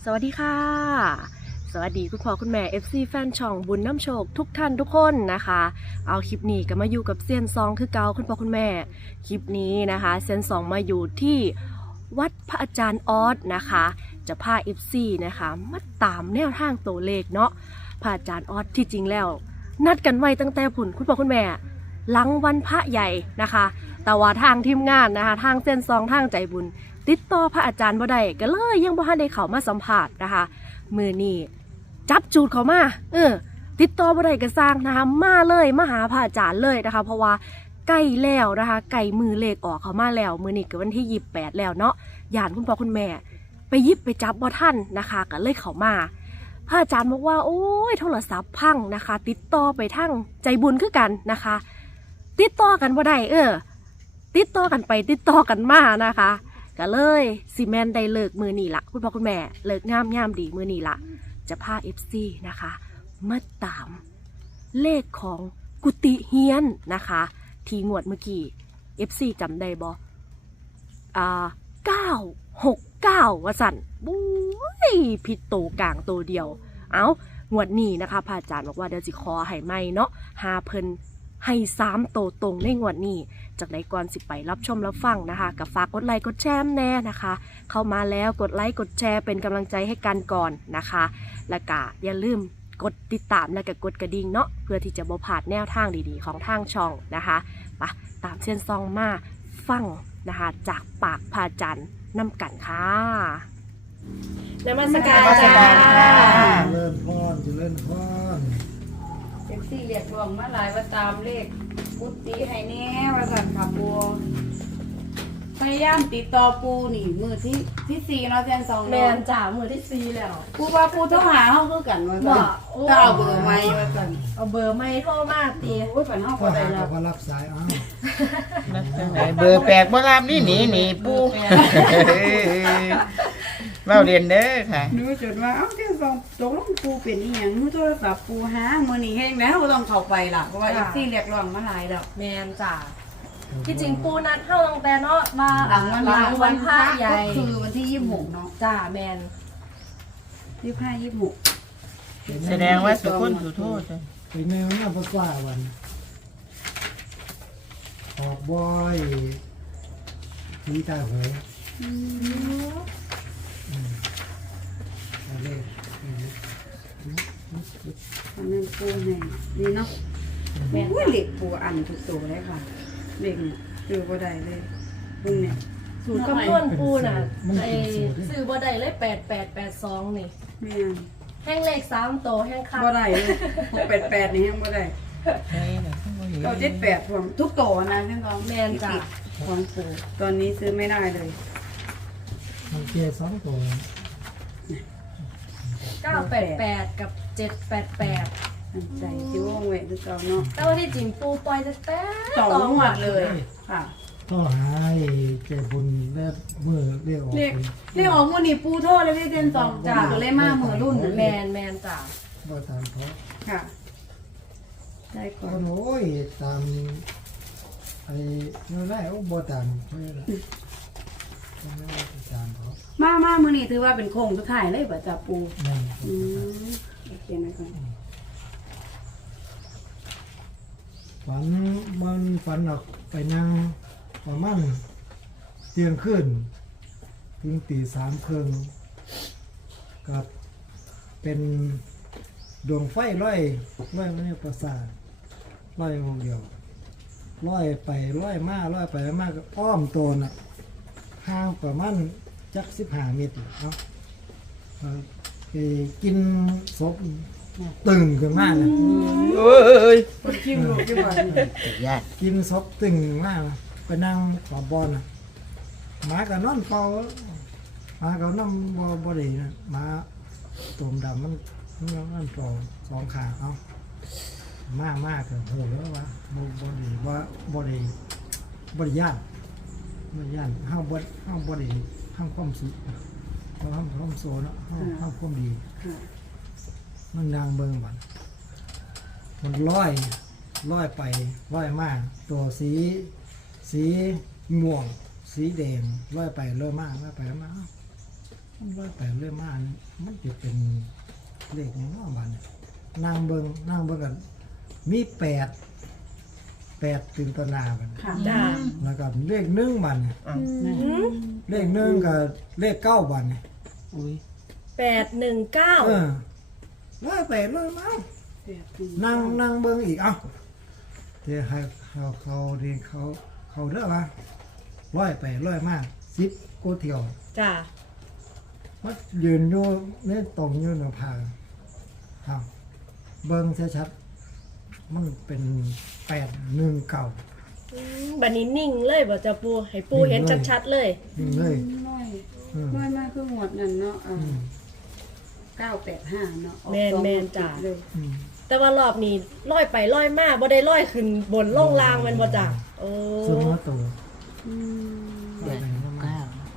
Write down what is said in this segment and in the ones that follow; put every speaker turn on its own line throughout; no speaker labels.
สวัสดีค่ะสวัสดีคุณพ่อคุณแม่ FC แฟนช่องบุญน้ำโชคทุกท่านทุกคนนะคะเอาคลิปนี้ก็มาอยู่กับเซียนซองคือเก่าคุณพ่อคุณแม่คลิปนี้นะคะเซียนซองมาอยู่ที่วัดพระอาจารย์ออสนะคะจะพา FC นะคะมาตามแนวทางตัวเลขเนาะพระอาจารย์ออสที่จริงแล้วนัดกันไว้ตั้งแต่ผุนคุณพ่อคุณแม่หลังวันพระใหญ่นะคะแต่ว่าทางทีมงานนะคะทางเซียนซองทางใจบุญติดต่อพระอาจารย์บ่ได้ก็เลยยังบ่ทันได้เข้ามาสัมภาษณ์นะคะมือนี้จับจูดเขามาติดต่อบ่ได้ก็สร้างนะคะมาเลยมาหาพระอาจารย์เลยนะคะเพราะว่าใกล้แล้วนะคะใกล้มือเลขออกเขามาแล้วมือนี้ก็วันที่28แล้วเนาะย่านคุณพ่อคุณแม่ไปยิบไปจับบ่ทันนะคะก็เลยเข้ามาพระอาจารย์บอกว่าโอ้ยโทรศัพท์พังนะคะติดต่อไปทั้งใจบุญคือกันนะคะติดต่อกันบ่ได้ติดต่อกันไปติดต่อกันมานะคะก็เลยซีแมนได้เลิกมือนี่ละคุณพ่อคุณแม่เลิกงามดีมือนี่ละจะพา FC นะคะมาตามเลขของกุฏิเฮียนนะคะที่งวดเมื่อกี้ FC จำได้บ่969ว่าสั่นบุ้ยผิดโตกลางโตเดียวงวดนี้นะคะพระอาจารย์บอกว่าเดี๋ยวสิขอให้ไม่เนาะหาเพิ่นให้3โตตรงในงวดนี้จากไหนก่อนสิไปรับชมรับฟังนะคะกับฝากกดไลค์กดแชร์แน่นะคะเข้ามาแล้วกดไลค์กดแชร์เป็นกำลังใจให้กันก่อนนะคะและก็อย่าลืมกดติดตามและก็กดกระดิ่งเนาะเพื่อที่จะบ่พลาดแนวทางดีๆของทางช่องนะคะไปตามเส้นซองมาฟังนะคะจากปากพระอาจารย์นำกันค่ะนมัสการจ้า
เริ่มพอนจะเริ่มพอน
เจ็กซี่เรียกร้องมาหลายว่าตามเลขกุฏิให้แน่ว่าสั่นค่ะปูพยายามติดต่อปูนี่มือที่สี่เนาะเซียนสอง
แม
เนาะ
นจ่ามือที่ซีแล้ว
ปูว่าปูโทรหาเฮาคือกันว่าสั่นก็เอาเบอร์ใหม่ว่าสั่น
เอาเบอร์ไม่โทรมาตี
โอ้ยฝันเฮา
ก็
ก็ได้
หา
แล้
กั
ว
บว่ารับสายอ้าว
เบอร์แปลกบ่รับนี่หนีปูเว้าเรียนเด้อค่ะ
หนูจดว่าเอ้าเซียนสองตกลงปูเป็นอีหยังหนูโทรศัพท์ปูหามื้อนี้แฮงแล้วต้องเข้าไปล่ะเพราะว่าเจ็กซี่เรียกร้องมาหลายแล้ว
แมนจ่าที่จริงปูนัดเข้าตั้งแต่เนาะมา
หลังวัน
พระใหญ่
ก็คือวันที่26เนาะ
จ่าแมน
25 26
แสดงว่าสุคนสุโทษ
ไปแนวหน้าภาษาวันออกบ่อยทีตาหวยเอาเลย
อันนั้นปูให้นี่เนาะ
แมน
อุ้ยเหล็กปูอันทุกตัวเลยค่ะเหล็กเนี่ยคือบ่ได้เลยพึ่งเนี่ย
สูตรคำนวณปูน่ะซื้อบ่ได้เลย8882นี่
แม่น
แห้งเลข3โตแห้งคัก
บ่ได้เลย688นี่ยังบ่ได้เรา78พวงทุกตัวนะท่านรอง
แมนจ่า
ของปูตอนนี้ซื้อไม่ได้เลย
มันเกียร์2ตัว
988กับ788
อันใจสิวงเวทคือเก่าเนาะ
แต่ว่าที่จริงปูปล่อยแต่
ต่อหมดเลยค่ะ
ก็หายเจ็บบุญเลือดมือเรียกออก
เรียกเรียกออกมื้อนี้ปูโทษเลยพี่เจน2จ้าก็เลยมามื้อรุ่นนั่น
แม
แหละ
นจ่า
บ่ตามเพราะ
ค่ะได้ก่อ
ก็
น
โอ้ยตามไอ้เนื้อได้โอ้บ่ตามเท่าไหร่ตามเพราะ
มามื้อนี้ถือว่าเป็นโค้งสุดท้ายเลยบ่จ้าปู
นั่น
โอเคนะครับ
ฝันออกไปนั่งประมาณเที่ยงคืนถึงตี3 ครึ่งกับเป็นดวงไฟลอยไม่ใช่ประสาทลอยองเดียวลอยไปลอยมาลอยไปลอยมาก็อ้อมตัวน่ะห่างประมาณจัก15 เมตรเนาะไปกินศพตึงขึ้นมาน่ะ
โอ้ย
คนคิวลูกที่บ้าน
ญาติ
กินซบตึงมากไปนั่งขอบบอลน่ะหมากับนอนเฝ้าหมากับน้ำบ่ได้นะหมาตุ่มดำมันสองขาเอามากกับโหแล้ววะบ่ได้ว่าบ่ได้ย่านห้าบ่ได้ห้าความสุขห้าความโซนห้าความดีมันนางเบิ่งบัดมันลอยไปลอยมาตัวสีม่วงสีแดงลอยไปลอยมาลอยไปมามันร้อยแปดเรื่อยมากมันจะเป็นเลขอย่างว่าบันนางเบิงกันมีแปดถึงตัวหนาบัน
ค่ะ
จ้า
แล้วก็เลขหนึ่งบัน
อ้าว
เลขหนึ่งกับเลขเก้าบัน
อุ้ย
819
ร้อยแปดร้อยมา
แปดหนึ่ง
นั่งเบิงอีกเอ้าเดี๋ยวให้เขาเรียนเขาเด้อวะร้อยแปดร้อยมาก10กูเที่ยว
จ้า
มันยืนอยู่ในตรงอยู่หน้าผาครับเบิ้งชัดๆมันเป็น819
บัดนี้นิ่งเลยบ่จ้าปูให้ปูเห็นชัดๆเลย
นี่เลย
น้อย
อืม
น้อยมากคือหมวดนั่นเนาะ985เนาะออกสอง
แม่นจ้ะ
เลย
อืม
แต่ว่ารอบนี้ลอยไปลอยมาบ่ได้ลอยขึ้นบนล่องลางแมันบ่จ้าโอ้
ซึ่งว่าตัว
อืม
ร้อยแปดร้อยมา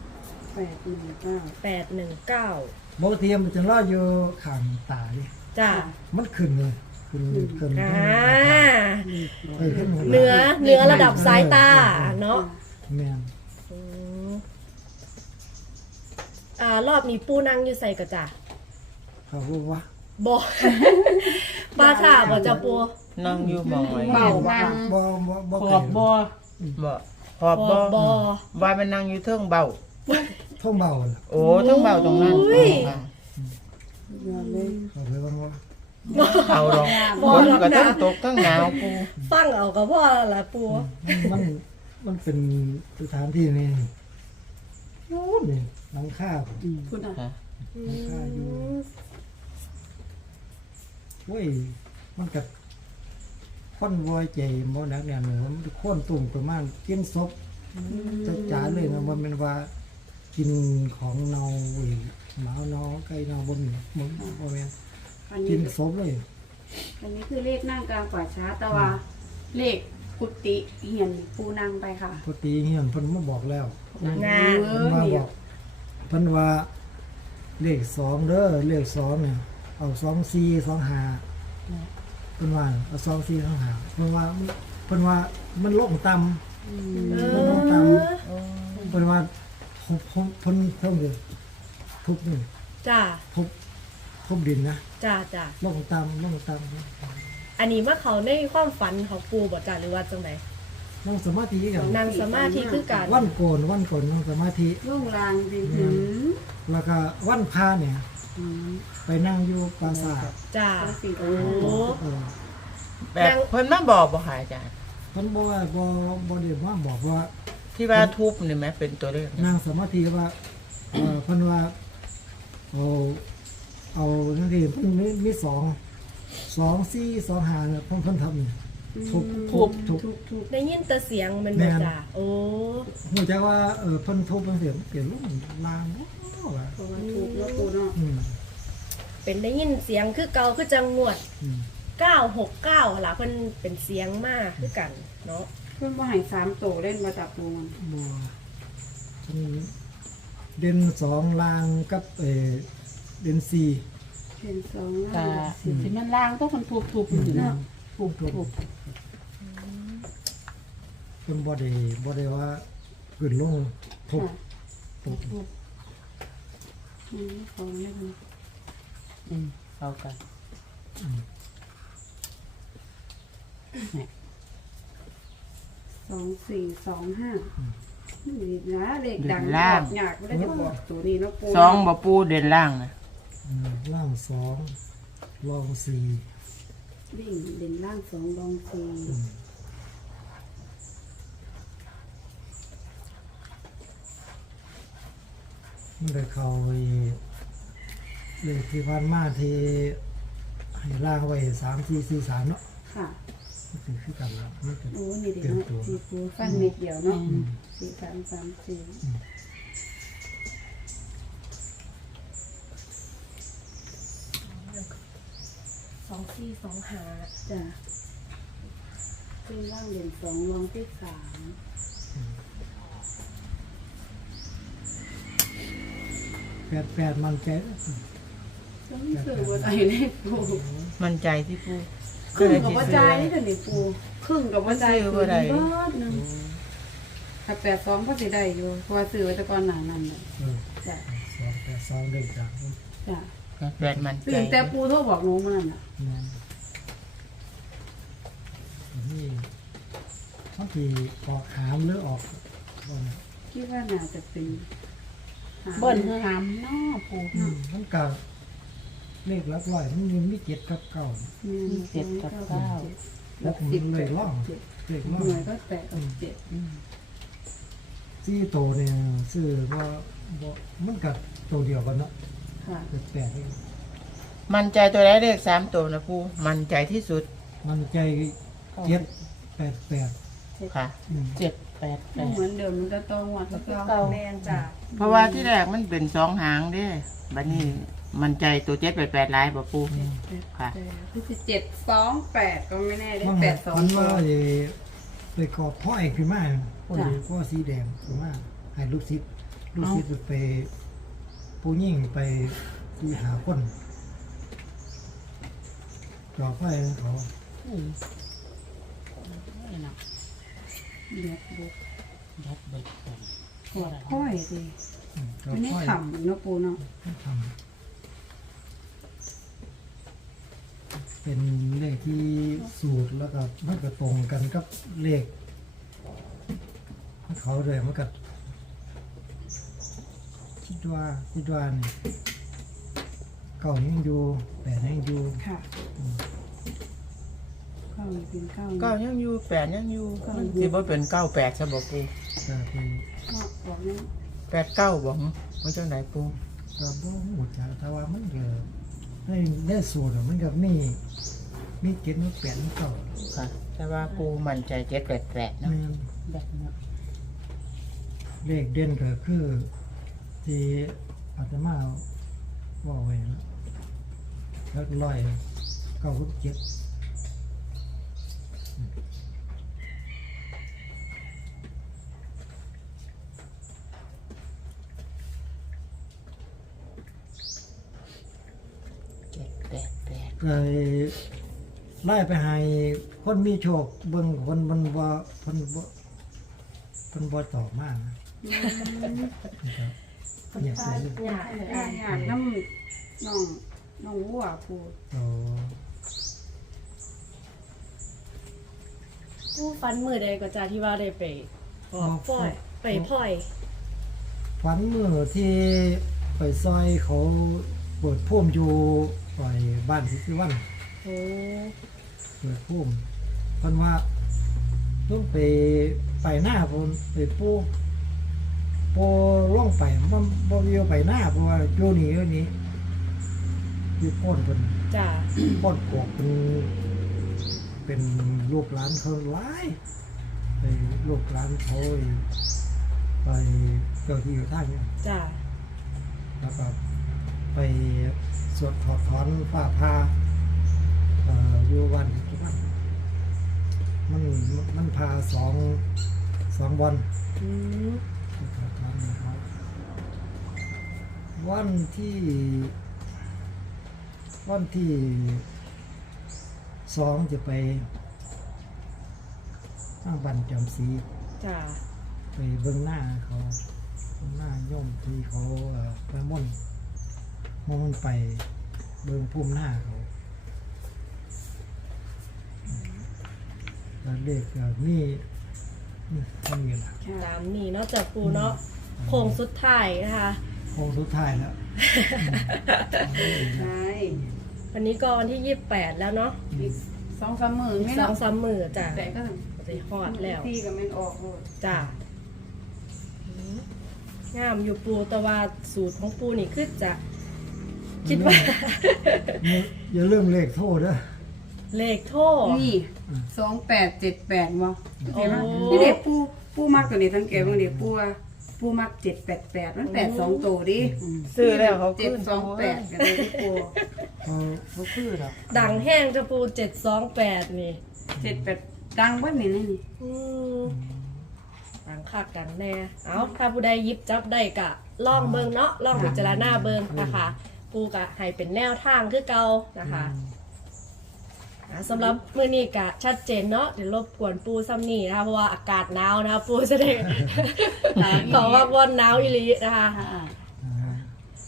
819
ปกติมันจะรอดอยู่ข้างตาดิ
จ้า
มันขึ้นเลยขึ้น
อ่า
ขึ้น
เหนือระดับสายตาเนาะ
แม่น
อืมรอบนี้ปูนั่งอยู่ใส่กระจ้า
เขาพูดว่า
บ่ บ้าค่ะบ่จ้าปู
นั่งอยู่หมองไว้
เบาบาง
บ่
ขอบบ่บ่ขอบบ่
บ่
ว่ามันนั่งอยู่เทิงเบา
ท่องเบาล่ะ
โอ้เทิงเบาตรงนั้น
อุ้ย
เยอะเลย
เขาไปว่า
เอาดอก
บ่
ฝน
หรอก
ก็
นะ
ทั้งตกทั้งหนาวปู
ฟังเอาก็พอละปู
มันเป็นสถานที่นี่โอ้นี่หลังคา
พูดอ่ะ
ฮะ
หลังคาอยู่เว้ยมันกับคนวอยใจบ่นักเนี่ยมันคนตุ่มประมาณกินศพจะจ๋าเลยนะมันเป็นว่ากินของเนาอีกหมาเนาไก่เนาบ่มีบ่แม่น
อัน
กิ
นี้
นศพเลย
อันนี้คือเลขนั่งกลางป่าช้าแต่ว่าเลขกุฏิเหียนปูนั่งไปค่ะ
ปกติเฮียนเพิ่นมาบอกแล้ว
งา
เอ
เพิ่น
อ
มา
เนี่
บ
ย
อกเพิ่นว่าเลข2เด้อเลข2เนี่ยเอา24 25เพิ่นว่าเอา24 25เพิ่นว่ามันลงต่ำ
เอ
มันลง
อ
ต่ำเพิ่นว่าเพิ่นเพิ่มเลยทุบนี่
จ้า
ทุบดินนะ
จ้าจ้า
ลงต่ำ
อันนี้ว่าเขาในความฝันของปูบ่จ้าหรือว่าจังได
นั่งสมาธิกัน
นั่งสมาธิคือการ
วันโกนนั่งสมาธิ
ล่วงลางดีถึง
แล้วก็วันพาเนี่ยไปนั่งอยู่ปราสาท
จ้า
สี
โอ้
เออ
แบบเพิ่นมาบอกบ่หายอาจารย์
เพิ่นบอกว่าบ่ได้มาบอกว่า
ที่ว่าทุบนี่แหมเป็นตัวเลข
นั่งสมาธิว่าเพิ่นว่าเอานั่นที่เพิ่นมี2 4 2 5เนี่ยเพิ่นทำนี่ทุบ
ทุก
ได้ยินแต่เสียงมัน
แม่
บ่
น
จ้าโอ้
ฮู้จักว่าเพิ่นทุบเพิ่นเสียงเปลี่ยนลงลางว่า
เพราะว่าถูกแล้วปูเนาะ
เป็นได้ยินเสียงคือเก่าคือจังงวด 969ล่ะเพิ่นเป็นเสียงมากคือกันเนาะ
เพิ่นว่าให้3โตเล่นมาจากปูมัน
บ่เพิ่นเด่น2ลางกับเด่น4
เห็น2
ตา
ล่าง
สิมันล่างต้องมันทุบๆอยู่เนาะทุบ
เพิ่นบ่ได้ว่าขึ้นลงทุบ
ของเล่น
เอากัน
2425นี่นะเลขดังบอกยากไม่ได้จะบอกตัวนี้เนาะปู
สองบ่ปูเด่นล่างนะ
ล่าง2รอง4
วิ่งเด่นล่าง2รอง4
มันได้เข้าไปเลยที่ผ่านมาที่ให้ล่างไว้3-4-4-3เนาะ
ค่ะ
มันสิคือกันแล้วมันก็
โอ้นี่เด็กเนาะสีปูฟันเม็ดเดียวเนาะ4-3-3-4
2425
จ้ะเป็นล่างเด่น2รองที่3
88มันใจ
ต้องซื้อว่าใจเลขปู
มั่นใจที่ปู
ครึ่งกับว่าใจนี่เดี๋ยวนี้ปูครึ่งกับว่าใจคือบ้านนึงถ้า82ก็สิได้อยู่เพราะว่าซื้อไว้แต่ก่อนหน้านั้นน่ะ
เออ
จ้ะ
282เด็กจาก
จ้ะ
แปดมันใจ
ตื่นแต่ปูโทรบอกหนูมันนั่นน่ะ
นั่นนี่บางทีออกหามหรือออกบ่นะ
คิดว่าน่าจะเป็นหา
เบิ้ลคือหามน้อปู
มันก็เลขหลักร้อยมันมี7กับ9
มีเจ็ดกับเก้า
แล้วผมเลยล่องเลข
ห
ล่อง
น่วยก็แปดกับเจ็ด
ซี่โตเนี่ยซื้อว่าบ่มันกับตัวเดียวกันเนาะ
ค่ะ
แปดนี่
มันใจตัวไหนเลข3ตัวนะปูมันใจที่สุด
มันใจ788
ค่ะ
788
เหมือนเดิมมันจะต้องวัดแล้วก็
เก้า
แมนจ้ะ
เพราะว่าที่แรกมันเป็น2หางเด้บัดนี้มันใจตัว788หลายบ่ปูค่ะ
คือ728ก็ไม่แน่ได้
มัน
8
มัน
2
ว่า
ตัว
ไปกอบพ่อเอกขึ้นมาพ่อดีพ่อสีแดงขึ้นมาให้ลูกศิษย์ไปผู้ยิ่งไปที่หาคนกอบพ่อเขา
เด็กบุก
ยัดเบิดก่อน
หัวค่อยสิ
กอบ
ไม่ได้
พ่อ
ขำเนาะปูเนาะ
ทำเป็นเลขที่สูตรแล้วก็มันก็ตรงกันกับเลขเขาเลยมันก็คิดว่านี่เก่ายังอยู่แต่ยังอยู่
ค่ะเข้าเป็นเข้า
เก้ายังอยู่8ยังอยู่มันสิบ่เป็น98ซะบ่ปู
แต่เป็น
บอกนี้
89บ่มันจังไดปู
กระบอกหูจักแต่ว่ามันก็ในสูตรมันก็มีเก็ดมีแปดมีเก่า
ค่ะ แต่ว่าปูมันใจ788เนาะ
แม่น
แบบเนาะ
เลขเด่นก็คือที่อาตมาว่าไว้นะแล้วร้อยเก้าเจ็ด
788
เลยไล่ไปให้คนมีโชคเบิ่งคนมันว่าคนบ่ตอบมากนะครับเนี่ยคือ
อยาก
อยากน้ำน้องวัวปู
เรา
ผู้ฟันมือใดก็จ้าที่ว่าได้ไปออกปล่อยไปปล่อย
ฝันมือที่ไปซอยเขาเปิดพุ่มอยู่ปล่อยบ้านที่วัน
โอ้
เปิดพุ่มเพิ่นว่าต้องไปหน้าเพิ่นไปปูล่องไปมันบ่มีไปหน้าเพราะว่าอยู่นี่อยู่โพ้นเพิ่น
จ้ะ
โพ้นกอกเป็นลูกหลานเขาหลายไปลูกหลานเขาไปเจ้าที่อยู่ท่านเนี่ย
จ้ะ
แล้วก็ไปสวดถอดถอนฝ่าพาอยู่วันทุกวันมันพาสองวัน
อืม
ถอดถอนนะครับวันที่สองจะไปทางบันจำศรี
จ้ะ
ไปเบื้องหน้าเขาเบื้องหน้าโย่อมที่เขาไปม่อนไปเบื้องพุ่มหน้าเขาแล้วเลขนี่ทำยังไง
ตามนี้เนาะจากปูเนาะโค้งสุดท้ายนะคะ
โค้งสุดท้ายแล้ว
ใช่
วันนี้ก็วันที่28แล้วเนาะ
อีก2-3มื้อไม่
สอ
เนาะ
งสามมือจ้ะ
แต่ก็
จะฮอดแล้ว
ที่ก็แม่นออกโลด
จ้ะงามอยู่ปูแต่ว่าสูตรของปูนี่คือจะคิดว่า
อย่าลืมเลขโทษนะ
เลขโทษ
นี่2878บ่เห็นไหม
โอ้
นี่เด็กปูมักตัวนี้ทั้งแก่บางเด็กปูมัก788มัน82ตัวดิ
ซื้อแล้วเขาขึ้น
728กันเลยที่ปู
เขาคือหรอก
ดังแห้งจะปู728นี่
78ดังบ่นี่นี่
อืมดังคักกันแน่เอาถ้าผู้ใดหยิบจับได้กะล่องเบิงเนาะล่องพิจารณาเบิงนะคะ ปูกะให้เป็นแนวทางคือเก่านะคะสำหรับมื้อนี้กะชัดเจนเนาะเดี๋ยวรบกวนปูซ้ำนี่นะคะเพราะว่าอากาศหนาวนะคะปูจะได้ ขอว่าวันหนาวอีหลีนะคะ
ค่ะ
อ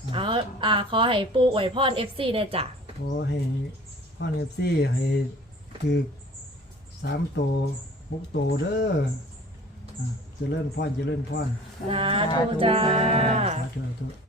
เอาขอให้ปู่อวยพร FC ได้จ้ะ
ขอให้พ่อเอฟซีให้คือ3 โต 6 โตเด้อเจริญพร
สาธุจ้า
สาธุ